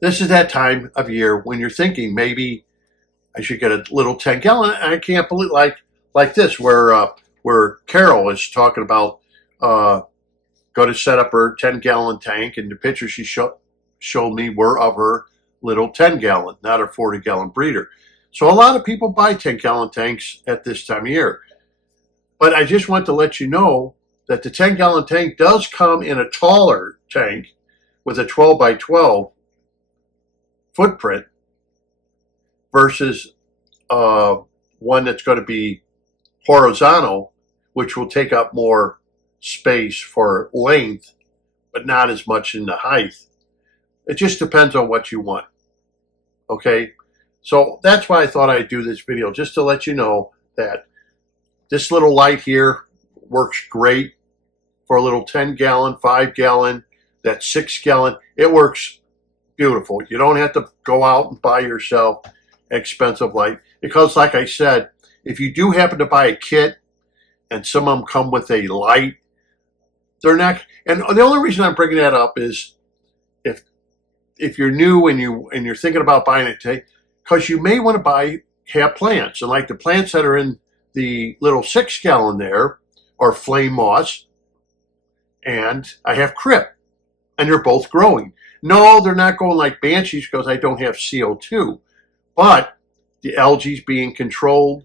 this is that time of year when you're thinking maybe I should get a little 10-gallon. I can't believe like this where Carol is talking about going to set up her 10-gallon tank, and the pictures she showed me were of her little 10-gallon, not her 40-gallon breeder. So a lot of people buy 10-gallon tanks at this time of year. But I just want to let you know that the 10-gallon tank does come in a taller tank with a 12 by 12 footprint versus one that's going to be horizontal, which will take up more space for length, but not as much in the height. It just depends on what you want. Okay, so that's why I thought I'd do this video, just to let you know that this little light here works great for a little 10-gallon, 5-gallon, that 6-gallon. It works beautiful. You don't have to go out and buy yourself expensive light, because like I said, if you do happen to buy a kit and some of them come with a light, they're not. And the only reason I'm bringing that up is if you're new and you're thinking about buying a tank, because you may want to have plants, and like the plants that are in the little 6-gallon there are flame moss, and I have crypt, and they're both growing. No, they're not going like banshees because I don't have CO2, but the algae's being controlled,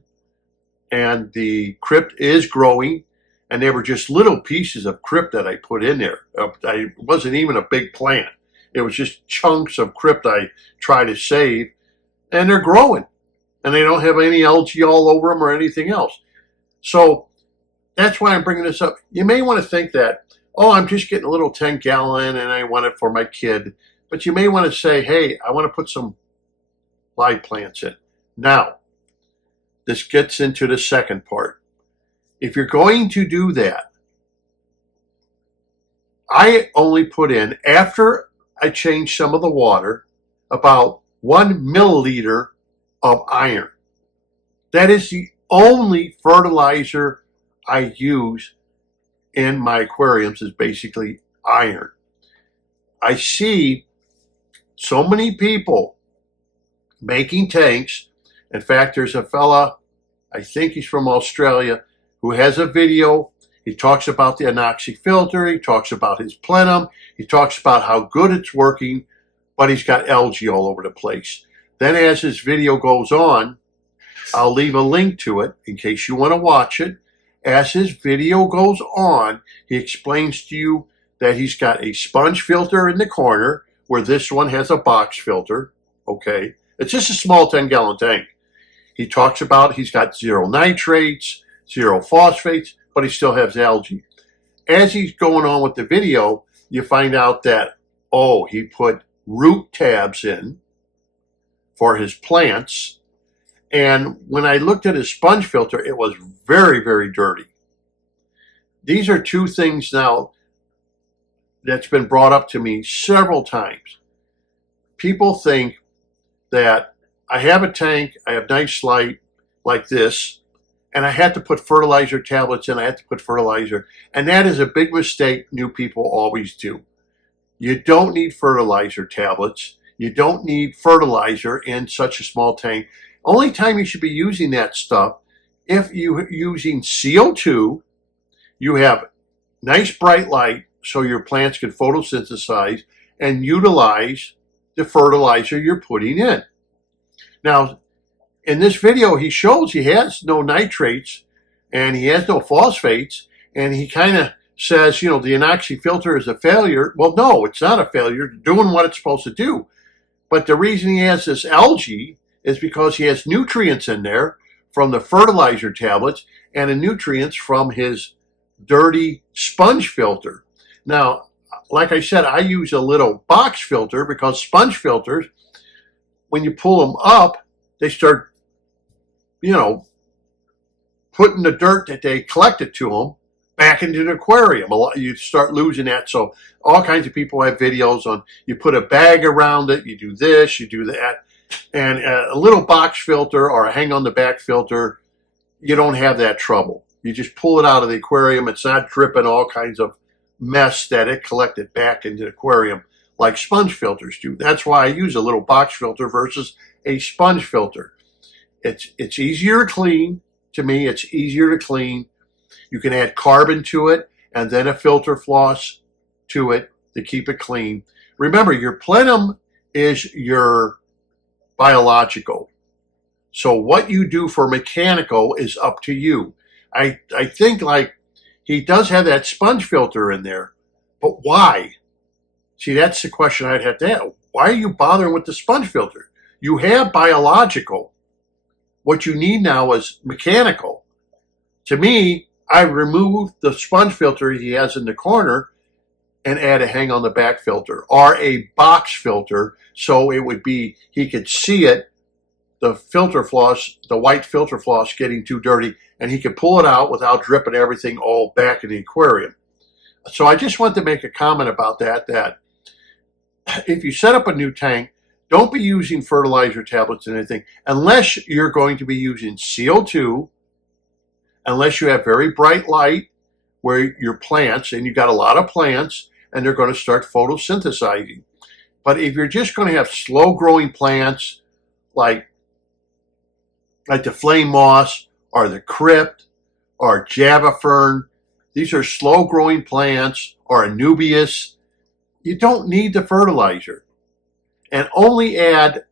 and the crypt is growing, and they were just little pieces of crypt that I put in there. It wasn't even a big plant. It was just chunks of crypt I try to save, and they're growing, and they don't have any algae all over them or anything else. So that's why I'm bringing this up. You may want to think that, oh, I'm just getting a little 10-gallon and I want it for my kid. But you may want to say, hey, I want to put some live plants in. Now, this gets into the second part. If you're going to do that, I only put in, after I change some of the water, about 1 milliliter of iron. That is the only fertilizer I use in my aquariums, is basically iron. I see so many people making tanks. In fact, there's a fella, I think he's from Australia, who has a video. He talks about the Anoxic filter. He talks about his Plenum. He talks about how good it's working, but he's got algae all over the place. Then as his video goes on, I'll leave a link to it in case you want to watch it. As his video goes on, he explains to you that he's got a sponge filter in the corner where this one has a box filter. Okay, it's just a small 10-gallon tank. He talks about he's got 0 nitrates, 0 phosphates, but he still has algae. As he's going on with the video, you find out that, oh, he put root tabs in for his plants. And when I looked at his sponge filter, it was very, very dirty. These are two things now that's been brought up to me several times. People think that I have a tank, I have nice light like this, and I had to put fertilizer tablets in, I had to put fertilizer. And that is a big mistake new people always do. You don't need fertilizer tablets. You don't need fertilizer in such a small tank. Only time you should be using that stuff if you're using CO2, you have nice bright light so your plants can photosynthesize and utilize the fertilizer you're putting in. Now, in this video, he shows he has no nitrates and he has no phosphates, and he kind of says, you know, the Anoxic filter is a failure. Well, no, it's not a failure. It's doing what it's supposed to do. But the reason he has this algae is because he has nutrients in there from the fertilizer tablets and the nutrients from his dirty sponge filter. Now, like I said, I use a little box filter because sponge filters, when you pull them up, they start, you know, putting the dirt that they collected to them back into the aquarium. You start losing that. So all kinds of people have videos on, you put a bag around it, you do this, you do that. And a little box filter or a hang on the back filter, you don't have that trouble. You just pull it out of the aquarium. It's not dripping all kinds of mess that it collected back into the aquarium like sponge filters do. That's why I use a little box filter versus a sponge filter. It's easier to clean. To me, it's easier to clean. You can add carbon to it and then a filter floss to it to keep it clean. Remember, your plenum is your biological. So what you do for mechanical is up to you. I think like he does have that sponge filter in there, but why? See, that's the question I'd have to ask. Why are you bothering with the sponge filter? You have biological. What you need now is mechanical. To me, I remove the sponge filter he has in the corner and add a hang on the back filter or a box filter, so it would be, he could see it, the filter floss, the white filter floss getting too dirty, and he could pull it out without dripping everything all back in the aquarium. So I just want to make a comment about that if you set up a new tank, don't be using fertilizer tablets and anything unless you're going to be using CO2, unless you have very bright light where your plants, and you got a lot of plants, and they're going to start photosynthesizing. But if you're just going to have slow growing plants like the flame moss or the crypt or Java fern, these are slow growing plants, or Anubias, you don't need the fertilizer. And only add,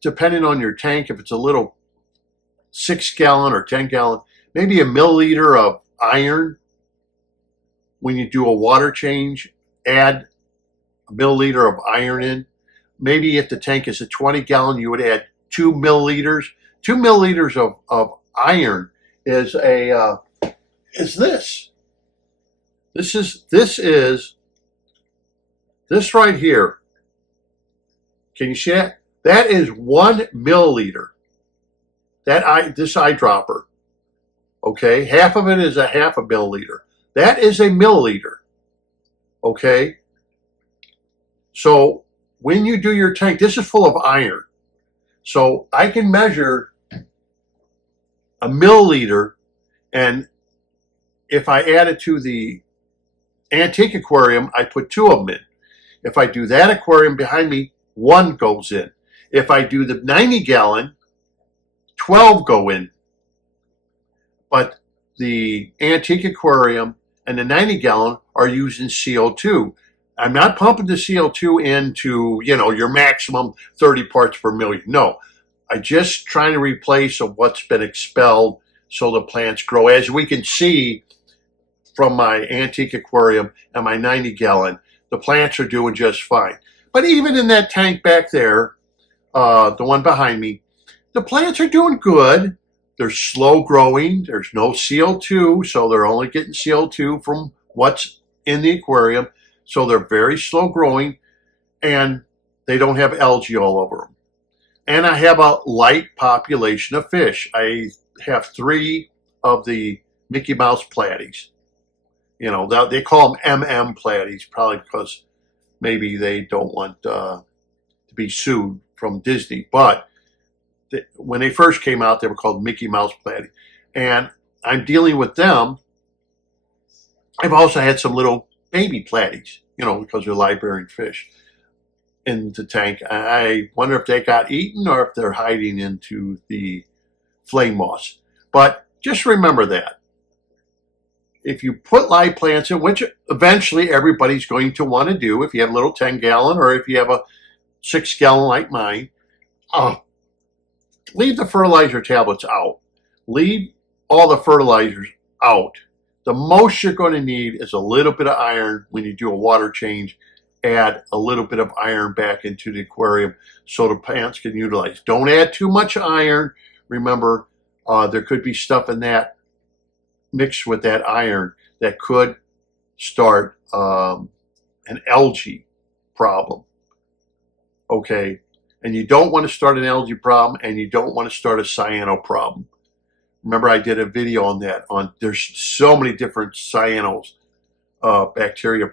depending on your tank, if it's a little 6-gallon or 10-gallon, maybe a milliliter of iron. When you do a water change, add a milliliter of iron in. Maybe if the tank is a 20-gallon, you would add 2 milliliters. 2 milliliters of iron is this. This is this right here. Can you see that? That is 1 milliliter. This eyedropper. Okay, half of it is a half a milliliter. That is a milliliter. Okay? So when you do your tank, this is full of iron. So I can measure a milliliter, and if I add it to the antique aquarium, I put 2 of them in. If I do that aquarium behind me, 1 goes in. If I do the 90-gallon, 12 go in. But the antique aquarium and the 90-gallon are using CO2. I'm not pumping the CO2 into, your maximum 30 parts per million. No, I'm just trying to replace what's been expelled so the plants grow. As we can see from my antique aquarium and my 90-gallon, the plants are doing just fine. But even in that tank back there, the one behind me, the plants are doing good. They're slow growing. There's no CO2, so they're only getting CO2 from what's in the aquarium. So they're very slow growing, and they don't have algae all over them. And I have a light population of fish. I have 3 of the Mickey Mouse platies. They call them MM platies, probably because maybe they don't want to be sued from Disney. But when they first came out, they were called Mickey Mouse platy. And I'm dealing with them. I've also had some little baby platies, because they're live-bearing fish in the tank. I wonder if they got eaten or if they're hiding into the flame moss. But just remember that. If you put live plants in, which eventually everybody's going to want to do, if you have a little 10-gallon or if you have a 6-gallon like mine, leave the fertilizer tablets out. Leave all the fertilizers out. The most you're going to need is a little bit of iron when you do a water change. Add a little bit of iron back into the aquarium so the plants can utilize. Don't add too much iron. Remember, there could be stuff in that mixed with that iron that could start an algae problem. Okay? And you don't want to start an algae problem, and you don't want to start a cyano problem. Remember, I did a video on that. There's so many different cyanos, bacteria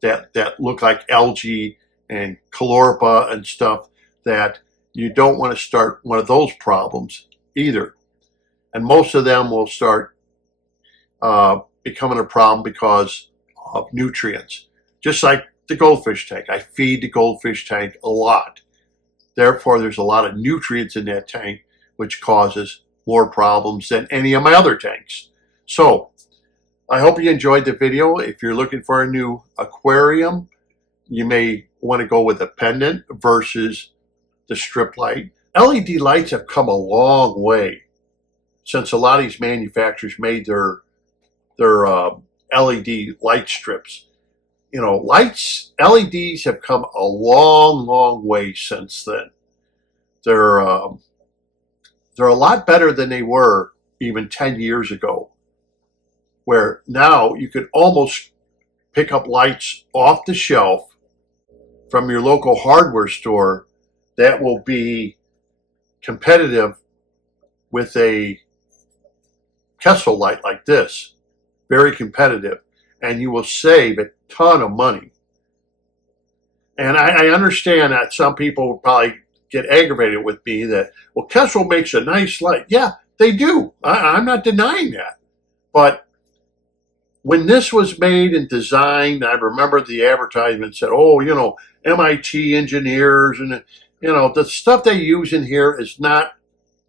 that look like algae and chloropa and stuff, that you don't want to start one of those problems either. And most of them will start becoming a problem because of nutrients. Just like the goldfish tank. I feed the goldfish tank a lot. Therefore, there's a lot of nutrients in that tank, which causes more problems than any of my other tanks. So, I hope you enjoyed the video. If you're looking for a new aquarium, you may want to go with a pendant versus the strip light. LED lights have come a long way since a lot of these manufacturers made their LED light strips. You know, LEDs have come a long, long way since then. They're a lot better than they were even 10 years ago, where now you could almost pick up lights off the shelf from your local hardware store that will be competitive with a Kessel light like this. Very competitive, and you will save a ton of money. And I understand that some people will probably get aggravated with me that, well, Kessel makes a nice light. Yeah, they do. I'm not denying that. But when this was made and designed, I remember the advertisement said, oh, you know, MIT engineers, and, you know, the stuff they use in here is not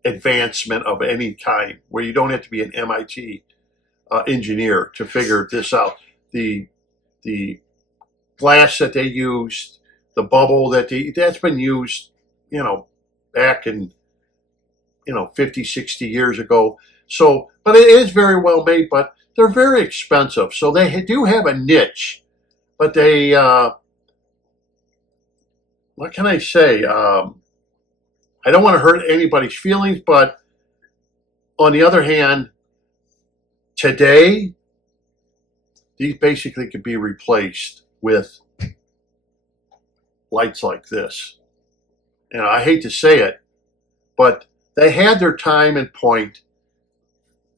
advancement of any kind, where you don't have to be an MIT engineer to figure this out. The glass that they used, the bubble that's been used, you know, back in, you know, 50, 60 years ago. So, but it is very well made, but they're very expensive. So they do have a niche, but they, what can I say? I don't want to hurt anybody's feelings, but on the other hand, today, these basically could be replaced with lights like this. And I hate to say it, but they had their time and point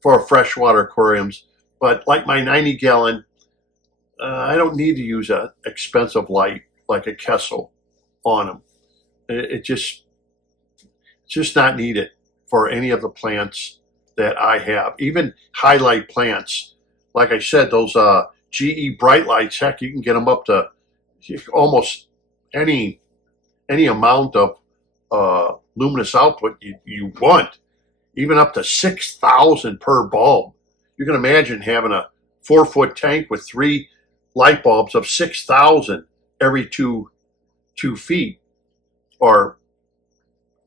for freshwater aquariums. But like my 90-gallon, I don't need to use an expensive light like a Kessel on them. It's just not needed for any of the plants that I have. Even highlight plants, like I said, those GE bright lights, heck, you can get them up to almost any amount of luminous output you want, even up to 6,000 per bulb. You can imagine having a 4-foot tank with 3 light bulbs of 6,000 every two feet, or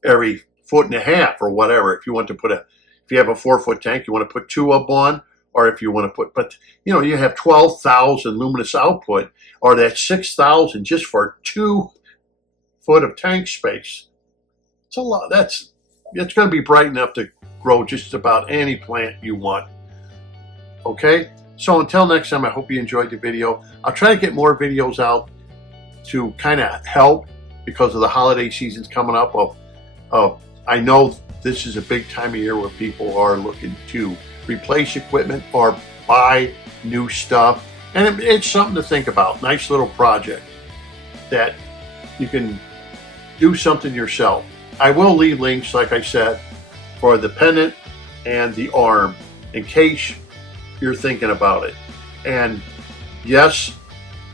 every 1.5 feet, or whatever. If you want to if you have a 4-foot tank, you want to put 2 up on, or if you want to but you know, you have 12,000 luminous output, or that's 6,000 just for 2 foot of tank space. It's a lot. It's going to be bright enough to grow just about any plant you want. Okay, so until next time, I hope you enjoyed the video. I'll try to get more videos out to kind of help, because of the holiday seasons coming up. I know this is a big time of year where people are looking to replace equipment or buy new stuff, and it's something to think about. Nice little project that you can do something yourself. I will leave links, like I said, for the pendant and the arm in case you're thinking about it. And yes,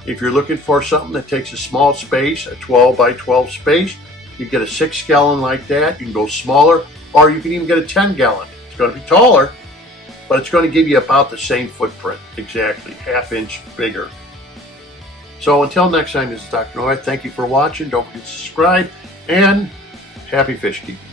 if you're looking for something that takes a small space, a 12 by 12 space, you get a 6-gallon like that. You can go smaller, or you can even get a 10-gallon. It's going to be taller, but it's going to give you about the same footprint, exactly, 1/2 inch bigger. So until next time, this is Dr. Noah. Thank you for watching. Don't forget to subscribe, and happy fish keeping.